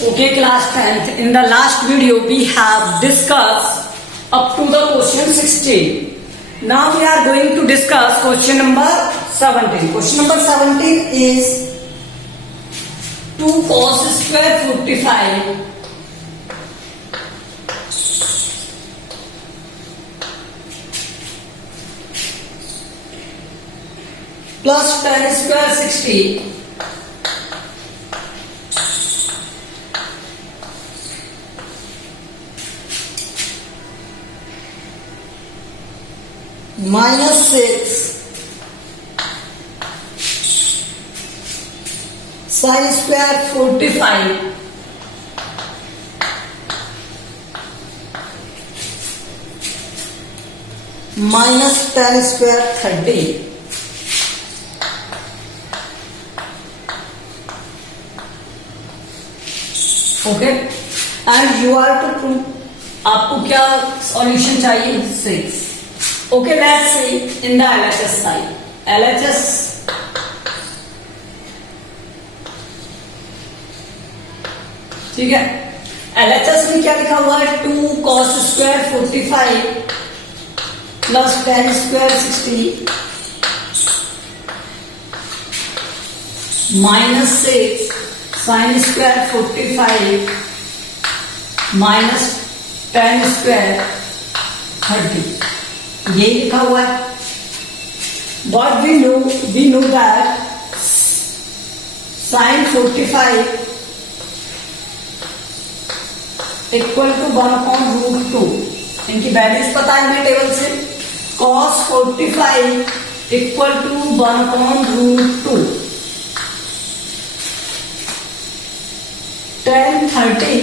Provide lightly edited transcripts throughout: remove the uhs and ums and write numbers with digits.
Okay, class 10th. In the last video, we have discussed up to the question 16. Now we are going to discuss question number 17. Question number 17 is 2 cos square 45 plus tan square 60 minus 6 sin square 45 minus tan square 30. Okay, and you are to prove आपको क्या solution चाहिए 6. Okay, let's see in the LHS side. LHS ठीक है. LHS में क्या लिखा हुआ है 2 cos square 45 plus tan square 60 minus 6 sin square 45 minus tan square 30. ये लिखा हुआ है. What we know that sin 45 equal to 1/√2. इनकी वैल्यूज पता है हमें टेबल से. cos 45 equal to 1/√2. tan 30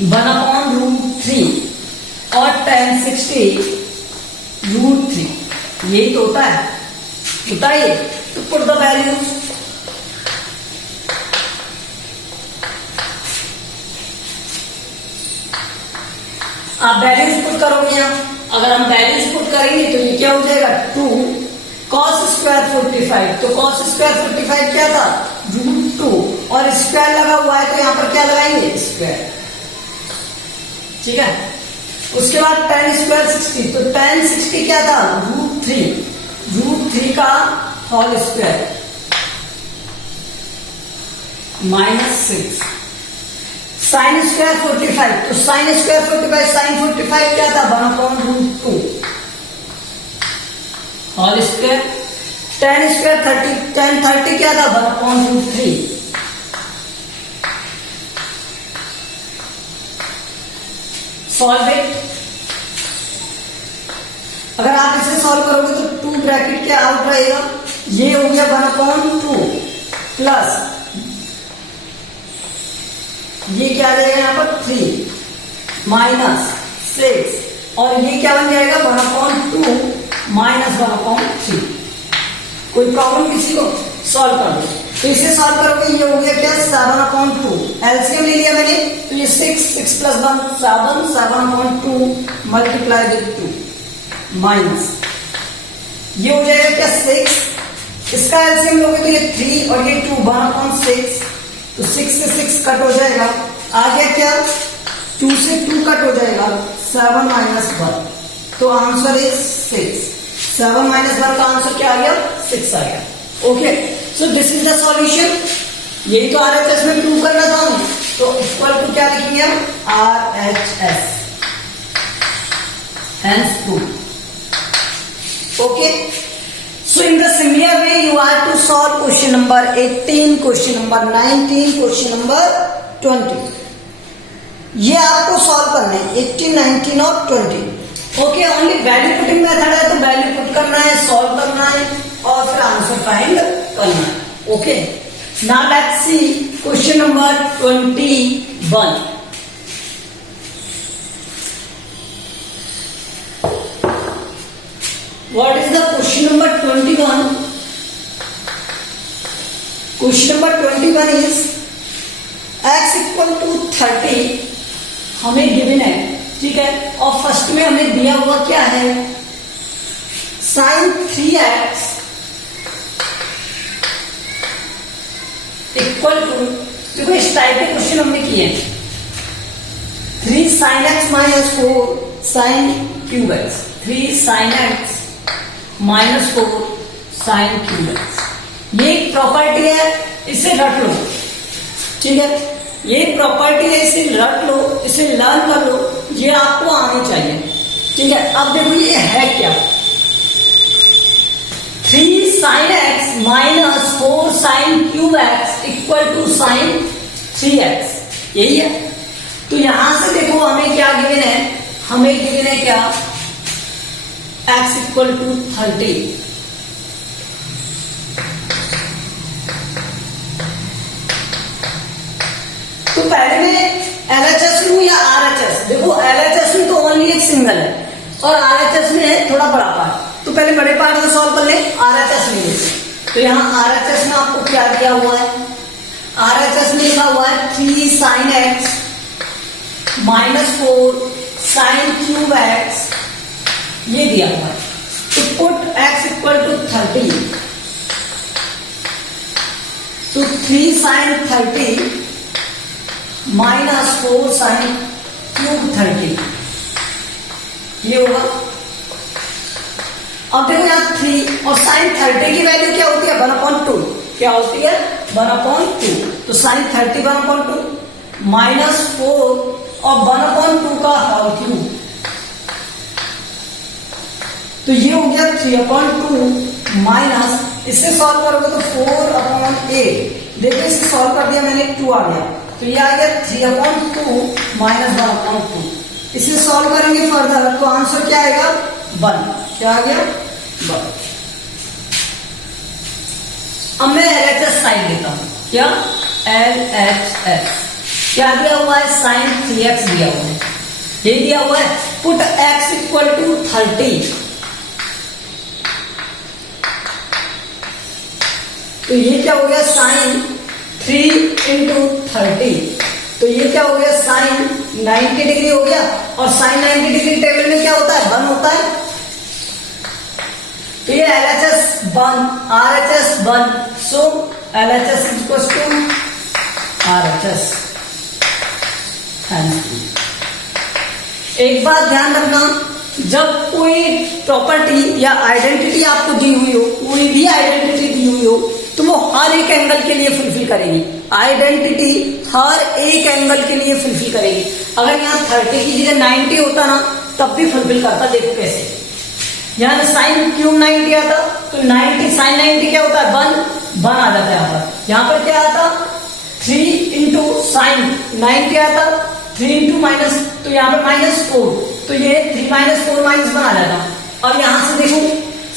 1/√3 और tan 60 √3. यही तो होता है. बताइए तो पुट द वैल्यूज. आप वैल्यूज पुट करोगे यहाँ. अगर हम वैल्यूज पुट करेंगे तो ये क्या हो जाएगा 2 cos स्क्वायर 45. तो cos स्क्वायर 45 क्या था √2 और स्क्वायर लगा हुआ है तो यहाँ पर क्या लगाएंगे स्क्वायर. ठीक है. उसके बाद tan स्क्वायर 60. तो tan 60 क्या था √3 का whole square minus 6 sin square 45. तो sin स्क्वायर 45 sin 45 क्या था 1/√2 whole square. tan square 30 tan 30 क्या था 1/√3. Solve it. अगर आप इसे सॉल्व करोगे तो 2 ब्रैकेट क्या आउट रहेगा. ये हो गया 1/2 प्लस ये क्या आ जाएगा यहाँ पर 3 माइनस 6 और ये क्या बन जाएगा 1/2 माइनस 1/3. कोई प्रॉब्लम किसी को. सॉल्व कर दो. तो इसे सॉल्व करोगे ये हो गया क्या 7/2. एलसीएम ले लिया मैंने तो ये 6 प्लस 1 7/2 मल्टीप्लाई विद 2 माइनस ये हो जाएगा क्या 6. इसका एलसीएम लोगे तो ये 3 और ये 2 1/6. तो 6 से 6 कट हो जाएगा. आ गया क्या 2 से 2 कट हो जाएगा 7 माइनस 1. तो आंसर इज 6. 7 माइनस 1 का आंसर क्या आ गया 6 आ गया. Okay, so this is the solution. यही तो RHS में प्रूव करना था हमें. तो इक्वल टू क्या लिखेंगे हम RHS hence prove. Okay, so in the similar way you are to solve question number 18, question number 19, question number 20. ये आपको सॉल्व करना है 18, 19 और 20. Okay, only value putting method है तो वैल्यू पुट करना है, सॉल्व करना है और फिर आंसर फाइंड करना है. Okay, now let's see question number 21. What is the question number 21? Question number 21 is x equal to 30 हमें गिवन है. ठीक है, और फर्स्ट में हमें दिया हुआ क्या है sin 3x इक्वल टू, देखो इस टाइप के क्वेश्चन हमने किए हैं, 3 sin x minus 4 sin cube x, 3 sin x minus 4 sin cube x. ये एक प्रॉपर्टी है, इसे रट लो, ठीक है, ये प्रॉपर्टी है, इसे रट लो, इसे लर्न कर लो, ये आपको आनी चाहिए, ठीक है। अब देखो ये है क्या, 3 sin x minus 4 sin cube x equal to sin 3x, यही है। तो यहां से देखो हमें क्या गिवन है, हमें गिवन है क्या, x इक्वल टू 30। तो पहले में LHS लूं या RHS, देखो LHS में तो ओनली एक सिंगल है और RHS में है थोड़ा बड़ा पार्ट, तो पहले बड़े पार्ट में सॉल्व कर ले, RHS में ले। तो यहाँ RHS में आपको क्या दिया हुआ है, RHS में लिखा हुआ है 3 sin x minus 4 sin cube x, ये दिया हुआ है। तो पुट x इक्वल टू 30, तो 3 sin 30 माइनस 4 sin क्यूब 30, ये होगा। अब देखो यहाँ 3 और sin 30 की वैल्यू क्या होती है, 1/2, क्या होती है 1/2, तो sin 30 1/2 माइनस 4 और 1/2 का होल क्यूब, तो ये हो गया 3/2 माइनस, इससे सॉल्व करोगे तो 4/8, देखो इसे सॉल्व कर दिया मैंने, 2 आ गया, तो ये आ गया 3/2 माइनस 1/2। इसे सॉल्व करेंगे फर्दर तो आंसर क्या आएगा, 1, क्या आ गया 1। अब मैं LHS साइन लेता हूं, क्या LHS क्या दिया हुआ है, sin 3x दिया हुआ है, ये दिया हुआ है, पुट x इक्वल टू 30, तो ये क्या हो गया sin 3 इंटू 30, तो ये क्या हो गया sin 90 डिग्री हो गया, और sin 90 डिग्री टेबल में क्या होता है, 1 होता है, तो ये LHS 1, RHS 1, so LHS equal to RHS। एक बात ध्यान रखना, जब कोई प्रॉपर्टी या आइडेंटिटी आपको दी हुई हो, कोई भी आइडेंटिटी दी हुई हो, तो वो हर एक एंगल के लिए फुलफिल करेगी, आइडेंटिटी हर एक एंगल के लिए फुलफिल करेगी। अगर यहाँ 30 की जगह 90 होता ना, तब भी फुलफिल करता, देखो कैसे, यहाँ साइन क्यूब 90 आता, तो 90 साइन 90 क्या होता है, 1 आ जाता है यहाँ पर क्या आता, 3 इंटू साइन 90 आता, 3 इंटू माइनस, तो यहाँ पर -4, तो ये 3 - 4 -1 आ जाता। और यहां से देखो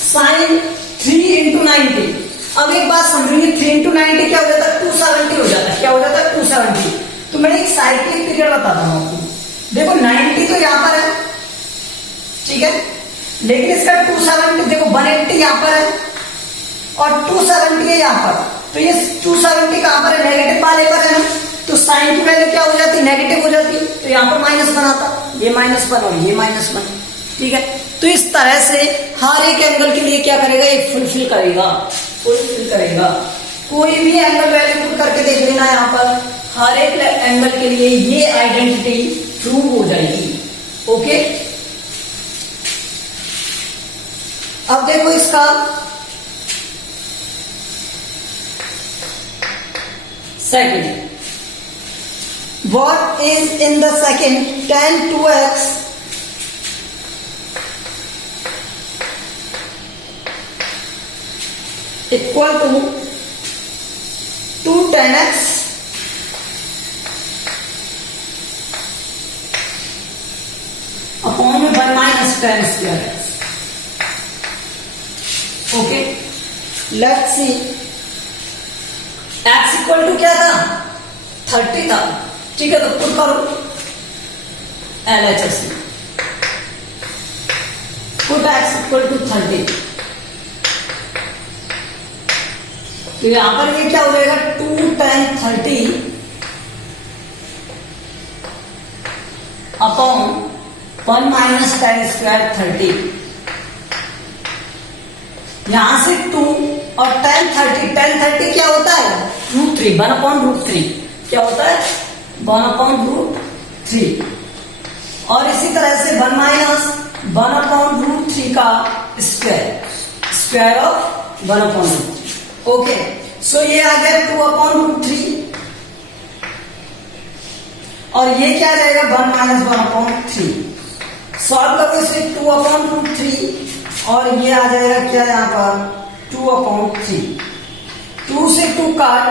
साइन 3 इंटू 90, अब एक बात समझेंगे, 3 इंटू 90 क्या हो जाता है, 270 हो जाता है, क्या हो जाता है 270। तो मैं एक साइक्लिक पीरियड बताता हूं आपको, देखो 90 तो यहां पर है, ठीक है, लेकिन इसका 270 देखो 180 यहां पर है और 270 है यहां पर, तो ये 270 कहां पर है, नेगेटिव वाले पर है ना, तो साइन की वैल्यू क्या हो जाती है, नेगेटिव हो जाती है, तो यहां पर माइनस बनाता, ये -1 और ये -1, ठीक है। तो इस तरह से हर एक एंगल के लिए क्या करेगा, ये फुलफिल करेगा, फुलफिल करेगा। कोई भी एंगल वैल्यू पुट करके देख लेना, यहाँ पर हर एक एंगल के लिए ये आइडेंटिटी प्रूव हो जाएगी, ओके। अब देखो इसका second, what is in the second tan 2x equal to 2 tan x upon में 1 minus tan square x, okay. Let's see, x equal to क्या था, 30 था, ठीक है, तो पुट करो LHS में, पुट x इक्वल टू 30, तो यहां पर ये क्या हो जाएगा, 2 tan 30 upon 1 minus tan square 30, यहां से 2 और tan 30 क्या होता है, √3, 3, 1/√3 क्या होता है 1/√3। और इसी तरह से 1 माइनस 1/√3 का स्क्वायर ऑफ 1/√3। ओके, सो ये आ गया 2/√3 और ये क्या जाएगा 1 माइनस 1/3। सॉल्व करो इसे 2/√3 और ये आ जाएगा क्या यहाँ पर 2/3। 2 से 2 काट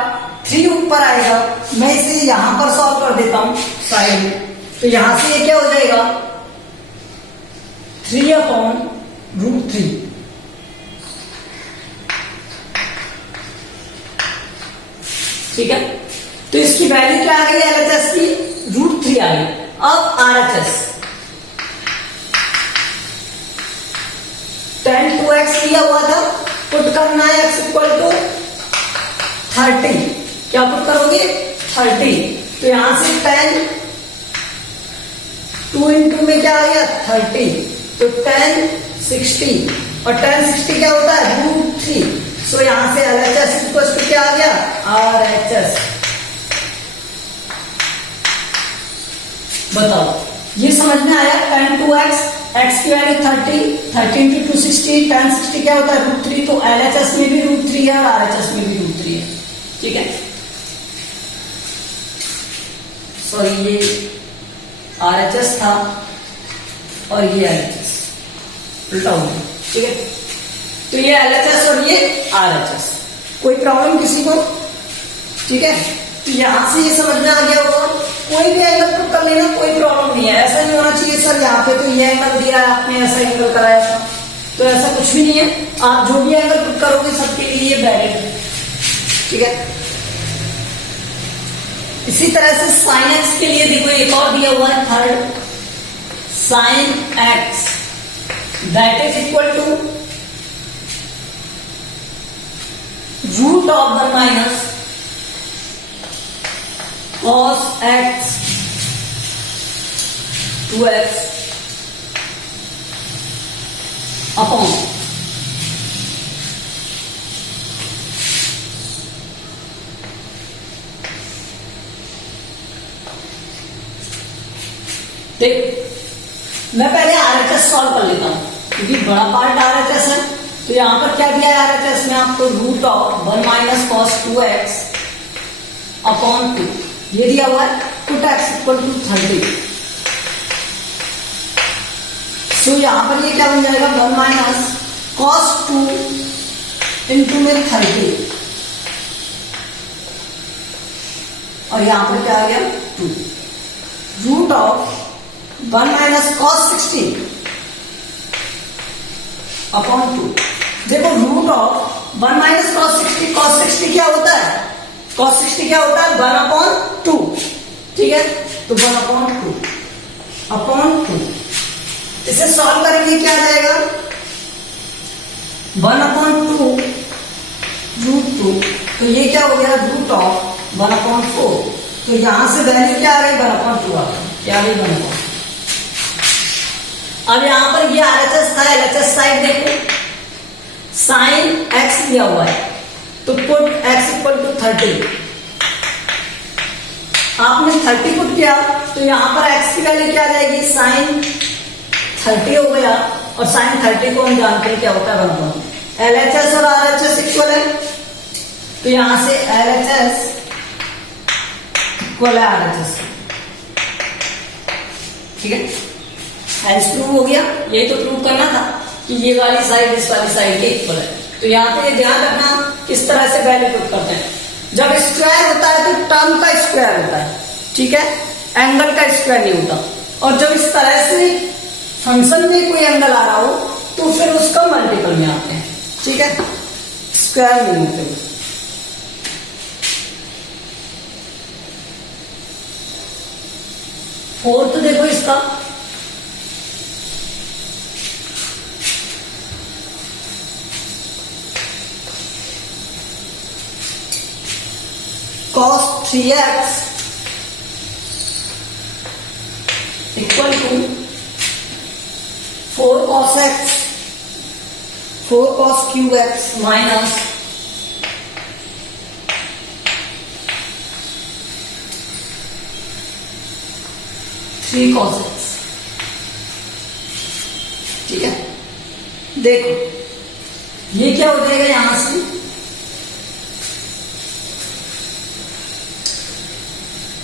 3 ऊपर आएगा, मैं इसे यहां पर सॉल्व कर देता हूं साइड में, तो यहां से ये क्या हो जाएगा 3/√3। ठीक है, तो इसकी वैल्यू क्या आ गई LHS की √3 आ गई। अब RHS tan 2x लिया हुआ था, पुट करना है x = 30। क्या पुट करोगे 30, तो यहां से tan 2 into में क्या आ गया 30, तो tan 60 और tan 60 क्या होता है √3। सो यहां से LHS = क्या आ गया RHS। बताओ ये समझ में आया। tan 2x x की वैल्यू 30 into 260 tan 60 क्या होता है √3, तो LHS में भी √3 है और RHS में भी √3 है। ठीक है, सॉरी ये RHS था और ये LHS उल्टा हो गया। ठीक है, तो ये LHS और ये RHS। कोई प्रॉब्लम किसी को? ठीक है, तो यहां से ये समझ में आ गया होगा। कोई भी एंगल पुट कर लेना, कोई प्रॉब्लम नहीं है। ऐसा नहीं होना चाहिए सर यहाँ पे तो ये एंगल दिया है आपने ऐसा एंगल कराया था, तो ऐसा कुछ भी नहीं है। आप जो भी एंगल पुट करोगे सबके लिए ये वैलिड है। ठीक है, इसी तरह से sin x के लिए देखो एक और दिया हुआ है third, sin x that is equal to √1 minus cos x 2x upon देख, मैं पहले RHS सॉल्व कर लेता हूं क्योंकि बड़ा पार्ट RHS है। तो यहां पर क्या दिया है RHS में आपको √1 माइनस cos 2x अपॉन 2 ये दिया हुआ है। Put x = 30। सो यहां पर ये क्या बन जाएगा 1 माइनस cos 2 into में 30 और यहां पर क्या आ गया 2 √1 माइनस cos 60 अपॉन 2। देखो √1 माइनस cos 60 क्या होता है cos 60 क्या होता है 1/2। ठीक है, तो 1/2 अपॉन 2 इसे सॉल्व करेंगे क्या आ जाएगा 1/2 √2, तो ये क्या हो गया √1/4। तो यहां से वैल्यू क्या आ गई 1/2 आ गई, क्या आ गई 1/2। अब यहां पर ये RHS था, LHS साइड देखो sin x दिया हुआ है, तो पुट x = 30। आपने 30 पुट किया तो यहां पर x की वैल्यू क्या आ जाएगी sin 30 हो गया, और sin 30 को हम जानते हैं क्या होता है 1/2। LHS और RHS इक्वल है, तो यहां से LHS इक्वल है RHS। ठीक है, हेंस प्रूव हो गया। यही तो प्रूव करना था कि ये वाली साइड इस वाली साइड के इक्वल है। तो यहाँ पे ध्यान रखना किस तरह से वैल्यू पुट करते हैं। जब स्क्वायर होता है तो टर्म का स्क्वायर होता है, ठीक है, एंगल का स्क्वायर नहीं होता। और जब इस तरह से फंक्शन में कोई एंगल आ रहा हो तो फिर उसका मल्टीपल में आते हैं। ठीक है, स्क्वायर नहीं होते। फोर्थ देखो इसका, cos 3x equal to 4 cos x 4 cos cube x minus 3 cos x। ठीक है, देखो ये क्या हो जाएगा यहां से,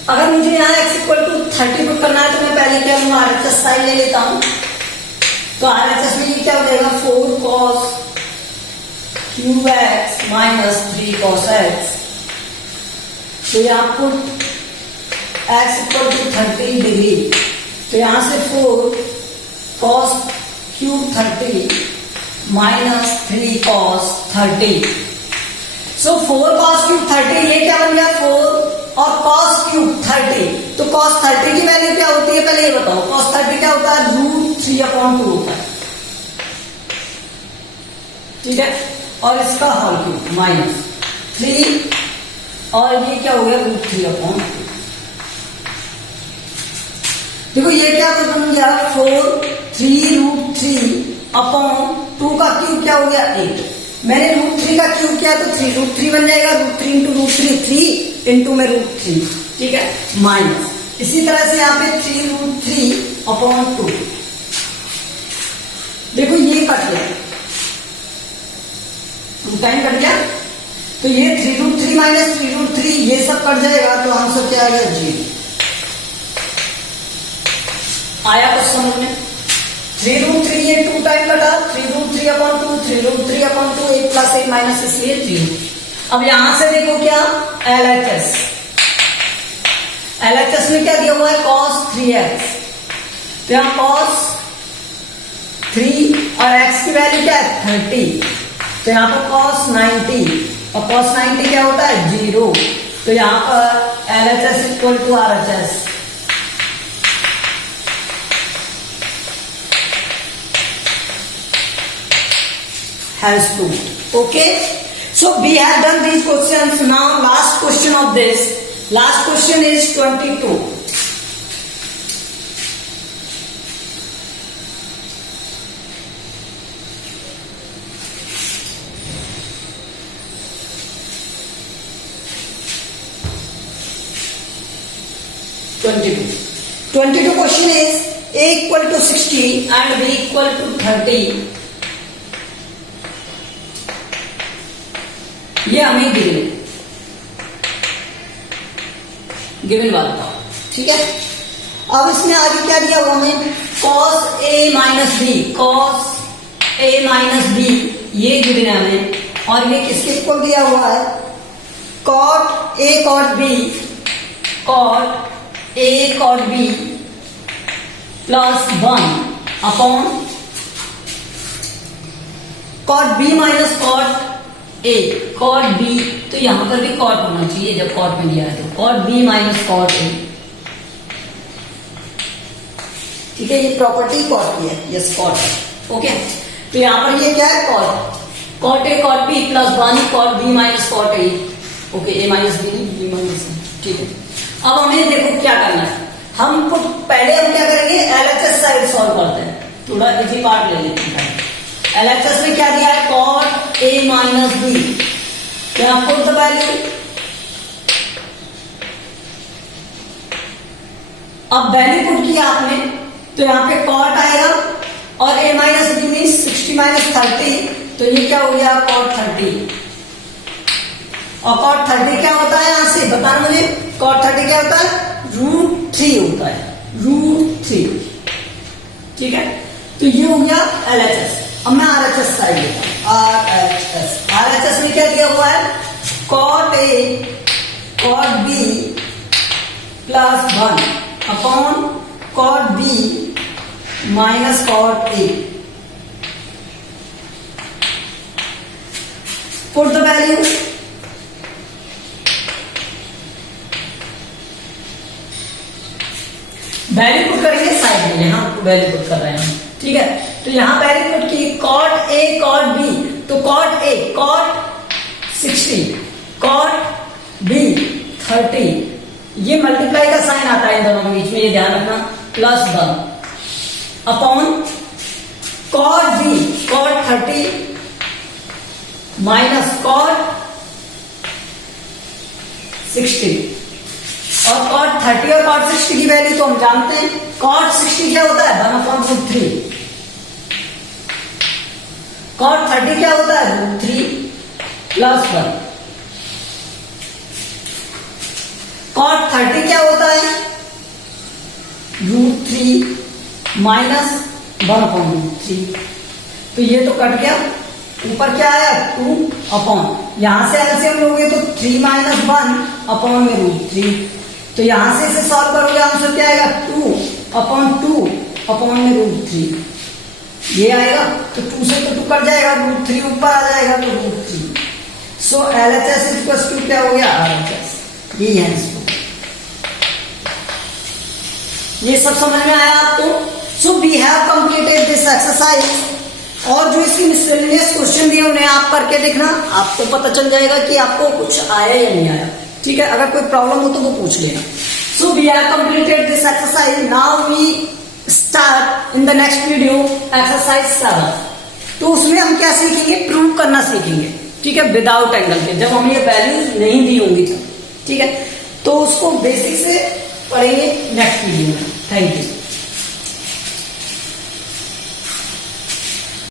अगर मुझे यहाँ x इक्वल टू 30 पुट करना है तो मैं पहले क्या करूंगा, RHS साइड ले लेता हूं। तो RHS में ये क्या हो जाएगा, 4 cos cube x minus 3 cos x। तो यहाँ put x equal to 30 degree, तो यहां से 4 cos cube 30 minus 3 cos 30। So 4 cos cube 30 ये क्या बन गया 4 और cos क्यूब 30। तो cos 30 की वैल्यू क्या होती है पहले ये बताओ, cos 30 क्या होता है, √3/2 होता है। ठीक है, और इसका होल क्यूब माइनस 3 और ये क्या हो गया √3/2। देखो ये क्या बन गया 4 3√3/2 का क्यूब क्या हो गया 8। मैंने √3 का क्यूब किया तो 3 √3 बन जाएगा, √3 इंटू √3 3 इंटू में √3। ठीक है, माइनस इसी तरह से यहाँ पे 3√3/2। देखो ये कट गया, 2 टाइम कट गया, तो ये 3√3 माइनस 3√3 ये सब कट जाएगा, तो आंसर क्या आएगा 0। आया कुछ समझ में, 3√3 ये 2 टाइम कटा, 3√3/2 3√3/2 8 प्लस 8 माइनस इसलिए 0। अब यहां से देखो क्या LHS, LHS में क्या दिया हुआ है cos 3x, तो यहां cos 3 और x की वैल्यू क्या है 30, तो यहां पर cos 90 और cos 90 क्या होता है 0। तो यहां पर LHS equal to RHS। Has to. Okay, so we have done these questions. Now last question of this, last question is 22. Question is a equal to 60 and b equal to 30। ये हमें given बात था। ठीक है, अब इसमें आगे क्या दिया हुआ हमें cos a minus b, cos a minus b ये गिवन है हमें, और ये किसके इक्वल दिया हुआ है cot a cot b, cot a cot b plus 1/cot b minus cot a, cot b, तो यहां पर भी cot होना चाहिए जब cot में दिया है, तो cot b minus cot a। ठीक है, ये प्रॉपर्टी cot की है, यस cot है। ओके, तो यहां पर ये क्या है cot a cot b plus 1 cot b minus cot a। Okay, a minus b minus b। ठीक है, अब हमें देखो क्या करना है, हम पहले हम क्या करेंगे LHS साइड सॉल्व करते हैं, थोड़ा इजी पार्ट ले लेते हैं। LHS में क्या दिया है cot a माइनस b, क्या पुट द वैल्यू, अब वैल्यू पुट किया आपने तो यहाँ पे cot आएगा और a minus b mean 60 minus 30, तो ये क्या हो गया cot 30। और cot 30 क्या होता है यहां से बताना मुझे, cot 30 क्या होता है √3 होता है, √3। ठीक है, तो ये हो गया LHS। अब मैं RHS साइड लेता हूं, RHS में क्या दिया हुआ है cot a cot b plus 1/cot b minus cot a। Put the value, value put करेंगे साइड में, यहां वैल्यू पुट कर रहे हैं। ठीक है, तो यहां वैल्यू पुट की cot a cot b, तो cot a cot 60 cot b 30, ये मल्टीप्लाई का साइन आता है इन दोनों के बीच में, ये ध्यान रखना, plus 1/cot b cot 30 minus cot 60 और cot 30 और cot 60 की वैल्यू तो हम जानते हैं। cot 60 क्या होता है 1/√3। cot 30 क्या होता है √3 प्लस 1। cot 30 क्या होता है √3 माइनस 1/√3। तो ये तो कट गया, ऊपर क्या आया 2 अपॉन, यहां से एलसीएम लोगे तो 3 - 1 अपॉन में √3। तो यहां से इसे सॉल्व करोगे आंसर क्या आएगा 2/2 अपॉन में √3 ये आएगा। तो 2 से तो 2 कट जाएगा, √3 ऊपर आ जाएगा तो √3। सो LHS इक्वल्स टू क्या हो गया RHS। ये है इसको, ये सब समझ में आया आपको। So we have completed this exercise. और जो इसकी मिसलेनियस क्वेश्चन दिए उन्हें आप करके देखना, आपको पता चल जाएगा कि आपको कुछ आया या नहीं आया। ठीक है, अगर कोई प्रॉब्लम हो तो वो पूछ लेना। So we have completed this exercise. Now we start in the next video exercise 7। तो उसमें हम क्या सीखेंगे, प्रूव करना सीखेंगे। ठीक है, विदाउट एंगल के, जब हम ये वैल्यूज नहीं दी होंगी तब। ठीक है, तो उसको बेसिक से पढ़ेंगे नेक्स्ट वीडियो में। Thank you.